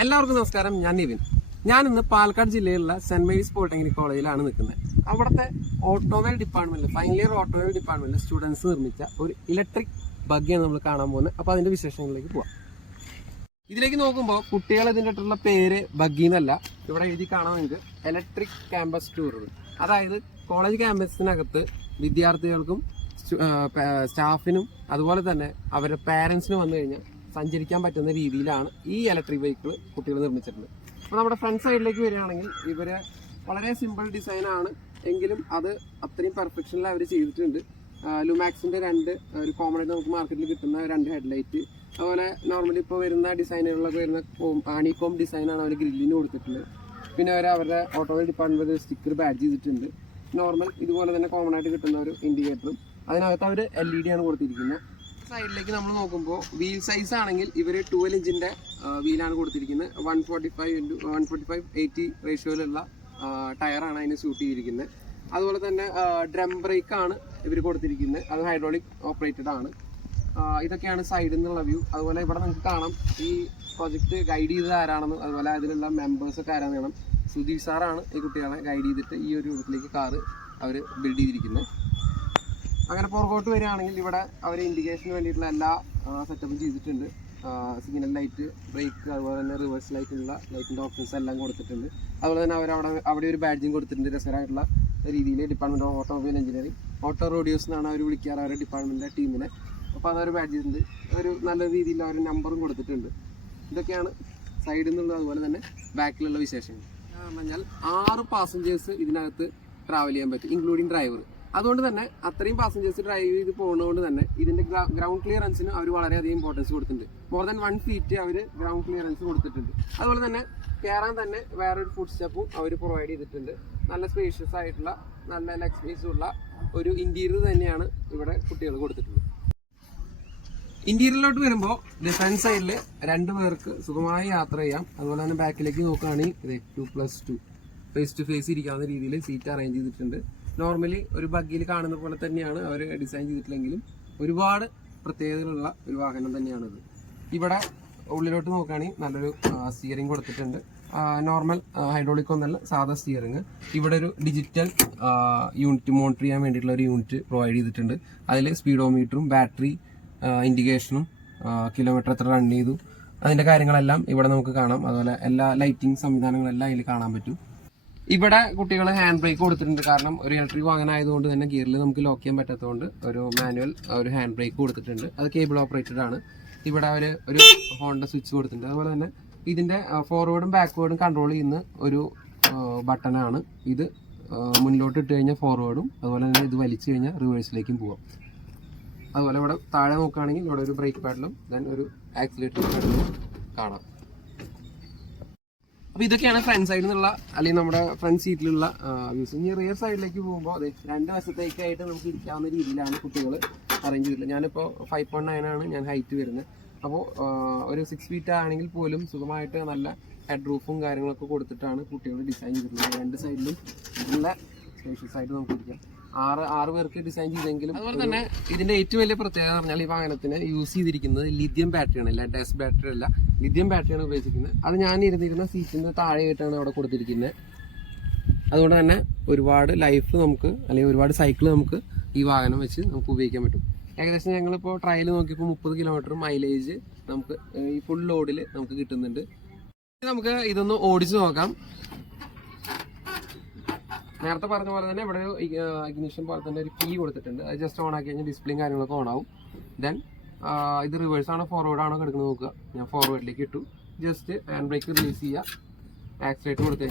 എല്ലാവർക്കും നമസ്കാരം. ഞാൻ നിവിൻ. ഞാൻ ഇന്ന് പാലക്കാട് ജില്ലയിലുള്ള സെന്റ് മേരീസ് പോളിടെക്നിക് കോളേജിലാണ് നിൽക്കുന്നത്. അവിടുത്തെ ഓട്ടോമൊബൈൽ ഡിപ്പാർട്ട്മെന്റിൽ ഫൈനൽ ഇയർ ഓട്ടോമൊബൈൽ ഡിപ്പാർട്ട്മെന്റിൽ സ്റ്റുഡൻസ് നിർമ്മിച്ച ഒരു ഇലക്ട്രിക് ബഗ്ഗിയാണ് നമ്മൾ കാണാൻ പോകുന്നത്. അപ്പോൾ അതിന്റെ വിശേഷങ്ങളിലേക്ക് പോവാം. ഇതിലേക്ക് നോക്കുമ്പോൾ കുട്ടികൾ ഇതിന്റെ അടുത്തുള്ള പേര് ബഗ്ഗി എന്നല്ല. ഇവിടെ എഴുതി കാണാൻ ഇലക്ട്രിക് ക്യാമ്പസ് ടൂർ അതായത് കോളേജ് ക്യാമ്പസിനകത്ത് വിദ്യാർത്ഥികൾക്കും സ്റ്റാഫിനും അതുപോലെ തന്നെ അവരുടെ പാരൻസിനും വന്നു കഴിഞ്ഞാൽ സഞ്ചരിക്കാൻ പറ്റുന്ന രീതിയിലാണ് ഈ ഇലക്ട്രിക് വെഹിക്കിൾ കുട്ടികൾ നിർമ്മിച്ചിട്ടുള്ളത്. അപ്പോൾ നമ്മുടെ ഫ്രണ്ട് സൈഡിലേക്ക് വരികയാണെങ്കിൽ ഇവർ വളരെ സിമ്പിൾ ഡിസൈനാണ് എങ്കിലും അത് അത്രയും പെർഫെക്ഷനിൽ അവർ ചെയ്തിട്ടുണ്ട്. ലുമാക്സിന്റെ രണ്ട് ഒരു കോമൺ ആയിട്ട് നമുക്ക് മാർക്കറ്റിൽ കിട്ടുന്ന രണ്ട് ഹെഡ്ലൈറ്റ് അതുപോലെ നോർമലി ഇപ്പോൾ വരുന്ന ഡിസൈനുകളിലൊക്കെ വരുന്ന കോം ആണിക്കോം ഡിസൈനാണ് അവർ ഗ്രില്ലിന് കൊടുത്തിട്ടുള്ളത്. പിന്നെ അവർ അവരുടെ ഓട്ടോമൊബൈൽ ഡിപ്പാർട്ട്മെന്റ് സ്റ്റിക്കർ ബാഡ് ചെയ്തിട്ടുണ്ട്. നോർമൽ ഇതുപോലെ തന്നെ കോമൺ ആയിട്ട് കിട്ടുന്ന ഒരു ഇൻഡിക്കേറ്ററും അതിനകത്ത് അവർ എൽ ഇ ഡി ആണ് കൊടുത്തിരിക്കുന്നത്. സൈഡിലേക്ക് നമ്മൾ നോക്കുമ്പോൾ വീൽ സൈസ് ആണെങ്കിൽ ഇവർ ട്വൽവ് ഇഞ്ചിന്റെ വീലാണ് കൊടുത്തിരിക്കുന്നത് one forty five into one forty five eighty റേഷ്യോയിലുള്ള ടയറാണ് അതിന് സൂട്ട് ചെയ്തിരിക്കുന്നത് അതുപോലെ തന്നെ ഡ്രം ബ്രേക്കാണ് ഇവർ കൊടുത്തിരിക്കുന്നത് അത് ഹൈഡ്രോളിക് ഓപ്പറേറ്റഡ് ആണ്. ഇതൊക്കെയാണ് സൈഡിൽ നിന്നുള്ള വ്യൂ അതുപോലെ ഇവിടെ നിങ്ങൾക്ക് കാണാം ഈ പ്രൊജക്ട് ഗൈഡ് ചെയ്തത് ആരാണെന്നും. അതുപോലെ അതിലുള്ള മെമ്പേഴ്സൊക്കെ ആരാണെന്ന് കാണാം. സുധീഷ് സാറാണ് ഈ കുട്ടികളെ ഗൈഡ് ചെയ്തിട്ട് ഈ ഒരു രൂപത്തിലേക്ക് കാറ് അവർ ബിൽഡ് ചെയ്തിരിക്കുന്നത് അങ്ങനെ പുറകോട്ട് വരികയാണെങ്കിൽ ഇവിടെ അവർ ഇൻഡിക്കേഷന് വേണ്ടിയിട്ടുള്ള എല്ലാ സെറ്റപ്പും ചെയ്തിട്ടുണ്ട്. സിഗ്നൽ ലൈറ്റ് ബ്രേക്ക് അതുപോലെ തന്നെ റിവേഴ്സ് ലൈറ്റുള്ള ലൈറ്റിന്റെ ഓപ്ഷൻസ് എല്ലാം കൊടുത്തിട്ടുണ്ട്. അതുപോലെ തന്നെ അവർ അവിടെ അവിടെ ഒരു ബാഡ്ജിങ് കൊടുത്തിട്ടുണ്ട് രസകരമായിട്ടുള്ള രീതിയിൽ department of automobile engineering auto rodeos എന്നാണ് അവർ വിളിക്കാറ് അവരുടെ ഡിപ്പാർട്ട്മെന്റിന്റെ ടീമിനെ അപ്പോൾ അതൊരു ബാഡ്ജ് ഉണ്ട് ഒരു നല്ല രീതിയിൽ അവർ നമ്പറും കൊടുത്തിട്ടുണ്ട്. ഇതൊക്കെയാണ് സൈഡിൽ നിന്നുള്ള അതുപോലെ തന്നെ ബാക്കിലുള്ള വിശേഷങ്ങൾ. കാരണം പറഞ്ഞാൽ ആറ് പാസഞ്ചേഴ്സ് ഇതിനകത്ത് ട്രാവൽ ചെയ്യാൻ പറ്റും ഇൻക്ലൂഡിങ് ഡ്രൈവർ അതുകൊണ്ട് തന്നെ അത്രയും പാസഞ്ചേഴ്സ് ഡ്രൈവ് ചെയ്ത് പോകുന്നതുകൊണ്ട് തന്നെ ഇതിന്റെ ഗ്രൗണ്ട് ക്ലിയറൻസിന് അവർ വളരെയധികം ഇമ്പോർട്ടൻസ് കൊടുത്തിട്ടുണ്ട്. മോർ ദാൻ വൺ ഫീറ്റ് അവർ ഗ്രൗണ്ട് ക്ലിയറൻസ് കൊടുത്തിട്ടുണ്ട്. അതുപോലെ തന്നെ കയറാൻ തന്നെ വേറൊരു ഫുഡ് സ്റ്റെപ്പും അവർ പ്രൊവൈഡ് ചെയ്തിട്ടുണ്ട്. നല്ല സ്പേഷ്യസ് ആയിട്ടുള്ള നല്ല ലെഗ് ഉള്ള ഒരു ഇന്റീരിയർ തന്നെയാണ് ഇവിടെ കുട്ടികൾ കൊടുത്തിട്ടുള്ളത്. ഇന്റീരിയറിലോട്ട് വരുമ്പോൾ ഡിഫൻസ് സൈഡിൽ രണ്ടു പേർക്ക് സുഖമായി യാത്ര ചെയ്യാം. അതുപോലെ തന്നെ ബാക്കിലേക്ക് നോക്കുകയാണെങ്കിൽ two plus two face to face ഇരിക്കാവുന്ന രീതിയിൽ സീറ്റ് അറേഞ്ച് ചെയ്തിട്ടുണ്ട്. നോർമലി ഒരു ബഗ്ഗിൽ കാണുന്ന പോലെ തന്നെയാണ് അവർ ഡിസൈൻ ചെയ്തിട്ടില്ലെങ്കിലും ഒരുപാട് പ്രത്യേകതകളുള്ള ഒരു വാഹനം തന്നെയാണിത്. ഇവിടെ ഉള്ളിലോട്ട് നോക്കുകയാണെങ്കിൽ നല്ലൊരു സ്റ്റിയറിംഗ് കൊടുത്തിട്ടുണ്ട്. നോർമൽ ഹൈഡ്രോളിക് ഒന്നല്ല സാധാ സ്റ്റിയറിംഗ് ഇവിടെ ഒരു ഡിജിറ്റൽ യൂണിറ്റ് മോണിറ്റർ ചെയ്യാൻ വേണ്ടിയിട്ടുള്ള ഒരു യൂണിറ്റ് പ്രൊവൈഡ് ചെയ്തിട്ടുണ്ട്. അതിൽ സ്പീഡോമീറ്ററും ബാറ്ററി ഇൻഡിക്കേഷനും കിലോമീറ്റർ എത്ര റൺ ചെയ്തു അതിന്റെ കാര്യങ്ങളെല്ലാം ഇവിടെ നമുക്ക് കാണാം. അതുപോലെ എല്ലാ ലൈറ്റിംഗ് സംവിധാനങ്ങളെല്ലാം അതിൽ കാണാൻ പറ്റും. ഇവിടെ കുട്ടികൾ ഹാൻഡ് ബ്രേക്ക് കൊടുത്തിട്ടുണ്ട്. കാരണം ഒരു ഇലക്ട്രിക് വാഹനം ആയതുകൊണ്ട് തന്നെ ഗിയറിൽ നമുക്ക് ലോക്ക് ചെയ്യാൻ പറ്റാത്തതുകൊണ്ട് ഒരു മാനുവൽ ഒരു ഹാൻഡ് ബ്രേക്ക് കൊടുത്തിട്ടുണ്ട്. അത് കേബിൾ ഓപ്പറേറ്റഡ് ആണ്. ഇവിടെ അവർ ഒരു ഹോണ്ട സ്വിച്ച് കൊടുത്തിട്ടുണ്ട്. അതുപോലെ തന്നെ ഇതിന്റെ ഫോർവേഡും ബാക്ക്വേർഡും കൺട്രോൾ ചെയ്യുന്ന ഒരു ബട്ടണാണ് ഇത് മുന്നിലോട്ട് ഇട്ട് കഴിഞ്ഞാൽ ഫോർവേഡും അതുപോലെ തന്നെ ഇത് വലിച്ചു കഴിഞ്ഞാൽ റിവേഴ്സിലേക്കും പോവാം. അതുപോലെ ഇവിടെ താഴെ നോക്കുകയാണെങ്കിൽ ഇവിടെ ഒരു ബ്രേക്ക് പാഡിലും ദെൻ ഒരു ആക്സിലേറ്റർ പാഡിലും കാണാം. അപ്പൊ ഇതൊക്കെയാണ് ഫ്രണ്ട് സൈഡിൽ നിന്നുള്ള അല്ലെങ്കിൽ നമ്മുടെ ഫ്രണ്ട് സീറ്റിലുള്ള വ്യൂസ് ഇനി റിയർ സൈഡിലേക്ക് പോകുമ്പോൾ അതെ രണ്ട് വശത്തേക്കായിട്ട് നമുക്ക് ഇരിക്കാവുന്ന രീതിയിലാണ് കുട്ടികൾ അറേഞ്ച് ചെയ്തിട്ടുള്ളത്. ഞാനിപ്പോൾ ഫൈവ് പോയിന്റ് നയൻ ആണ് ഞാൻ ഹൈറ്റ് വരുന്നത്. അപ്പോൾ ഒരു സിക്സ് ഫീറ്റ് ആണെങ്കിൽ പോലും സുഖമായിട്ട് നല്ല ഹെഡ് റൂഫും കാര്യങ്ങളൊക്കെ കൊടുത്തിട്ടാണ് കുട്ടികൾ ഡിസൈൻ ചെയ്തിട്ടുള്ളത്. രണ്ട് സൈഡിലും നല്ല സ്പേഷ്യസ് ആയിട്ട് നമുക്ക് ഇരിക്കാം. ആറ് ആറ് പേർക്ക് ഡിസൈൻ ചെയ്തെങ്കിലും അതുപോലെ തന്നെ ഇതിന്റെ ഏറ്റവും വലിയ പ്രത്യേകത എന്ന് പറഞ്ഞാൽ ഈ വാഹനത്തിന് യൂസ് ചെയ്തിരിക്കുന്നത് ലിഥിയം ബാറ്ററിയാണ് അല്ല ഡെസ് ബാറ്ററി അല്ല. ലിഥിയം ബാറ്ററിയാണ് ഉപയോഗിച്ചിരിക്കുന്നത്. അത് ഞാൻ ഇരുന്നിരുന്ന സീറ്റിന്റെ താഴെയായിട്ടാണ് അവിടെ കൊടുത്തിരിക്കുന്നത്. അതുകൊണ്ട് തന്നെ ഒരുപാട് ലൈഫ് നമുക്ക് അല്ലെങ്കിൽ ഒരുപാട് സൈക്കിൾ നമുക്ക് ഈ വാഹനം വെച്ച് നമുക്ക് ഉപയോഗിക്കാൻ പറ്റും. ഏകദേശം ഞങ്ങളിപ്പോൾ ട്രയൽ നോക്കിയപ്പോൾ മുപ്പത് കിലോമീറ്റർ മൈലേജ് നമുക്ക് ഈ ഫുൾ ലോഡിൽ നമുക്ക് കിട്ടുന്നുണ്ട്. നമുക്ക് ഇതൊന്ന് ഓടിച്ചു നോക്കാം. നേരത്തെ പറഞ്ഞ പോലെ തന്നെ ഇവിടെ ഒരു ഇഗ്നിഷൻ പോലെ തന്നെ ഒരു കീ കൊടുത്തിട്ടുണ്ട്. അത് ജസ്റ്റ് ഓൺ ആക്കി കഴിഞ്ഞാൽ ഡിസ്പ്ലേയും കാര്യങ്ങളൊക്കെ ഓൺ ആവും. ദെൻ ഇത് റിവേഴ്സ് ആണോ ഫോർവേഡ് ആണോ കിടക്കുന്നത് നോക്കുക. ഞാൻ ഫോർവേഡിലേക്ക് ഇട്ടു. ജസ്റ്റ് ഹാൻഡ് ബ്രേക്ക് റിലീസ് ചെയ്യുക. ആക്സിലേറ്റ് കൊടുത്തു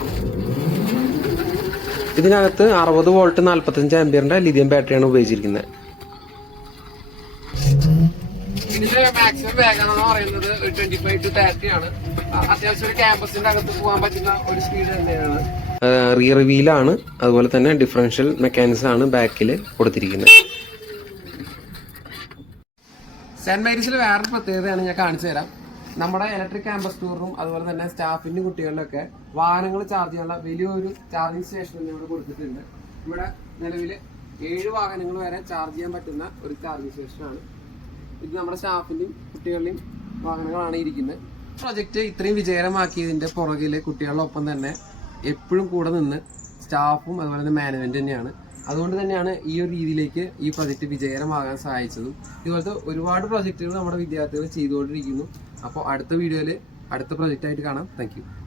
ഇതിനകത്ത് അറുപത് വോൾട്ട് നാൽപ്പത്തഞ്ച് ആംബിയറിന്റെ ലിഥിയം ബാറ്ററിയാണ് ഉപയോഗിച്ചിരിക്കുന്നത്. ഇതിന്റെ മാക്സിമം വേഗം എന്ന് പറയുന്നത് ട്വന്റി ഫൈവ് ടു തേർട്ടി ആണ്. അത്യാവശ്യം ഒരു ക്യാമ്പസിന്റെ അകത്ത് പോകാൻ പറ്റുന്ന ഒരു സ്പീഡ് തന്നെയാണ്. റിയർ വീലാണ് അതുപോലെ തന്നെ ഡിഫറൻഷ്യൽ മെക്കാനിസം ആണ് ബാക്കിൽ കൊടുത്തിരിക്കുന്നത്. സെന്റ് മേരീസിൽ വേറൊരു പ്രത്യേകതയാണ് ഞാൻ കാണിച്ചു തരാം. നമ്മുടെ ഇലക്ട്രിക് ക്യാമ്പസ് ടൂറിനും അതുപോലെ തന്നെ സ്റ്റാഫിന്റെ കുട്ടികളിലൊക്കെ വാഹനങ്ങൾ ചാർജ് ചെയ്യാനുള്ള വലിയൊരു ചാർജിങ് സ്റ്റേഷൻ ഇവിടെ കൊടുത്തിട്ടുണ്ട്. ഇവിടെ നിലവിൽ ഏഴ് വാഹനങ്ങൾ വരെ ചാർജ് ചെയ്യാൻ പറ്റുന്ന ഒരു ചാർജിങ് സ്റ്റേഷനാണ് ഇത് നമ്മുടെ സ്റ്റാഫിന്റെയും കുട്ടികളുടെയും വാഹനങ്ങളാണ് ഇരിക്കുന്നത്. പ്രൊജക്ട് ഇത്രയും വിജയകരമാക്കിയതിന്റെ പുറകിൽ കുട്ടികളുടെ ഒപ്പം തന്നെ എപ്പോഴും കൂടെ നിന്ന് സ്റ്റാഫും അതുപോലെ തന്നെ മാനേജ്മെന്റ് തന്നെയാണ്. അതുകൊണ്ട് തന്നെയാണ് ഈ ഒരു രീതിയിലേക്ക് ഈ പ്രൊജക്റ്റ് വിജയകരമാകാൻ സഹായിച്ചതും. ഇതുപോലത്തെ ഒരുപാട് പ്രൊജക്റ്റുകൾ നമ്മുടെ വിദ്യാർത്ഥികൾ ചെയ്തുകൊണ്ടിരിക്കുന്നു. അപ്പോൾ അടുത്ത വീഡിയോയിൽ അടുത്ത പ്രൊജക്റ്റ് ആയിട്ട് കാണാം. താങ്ക്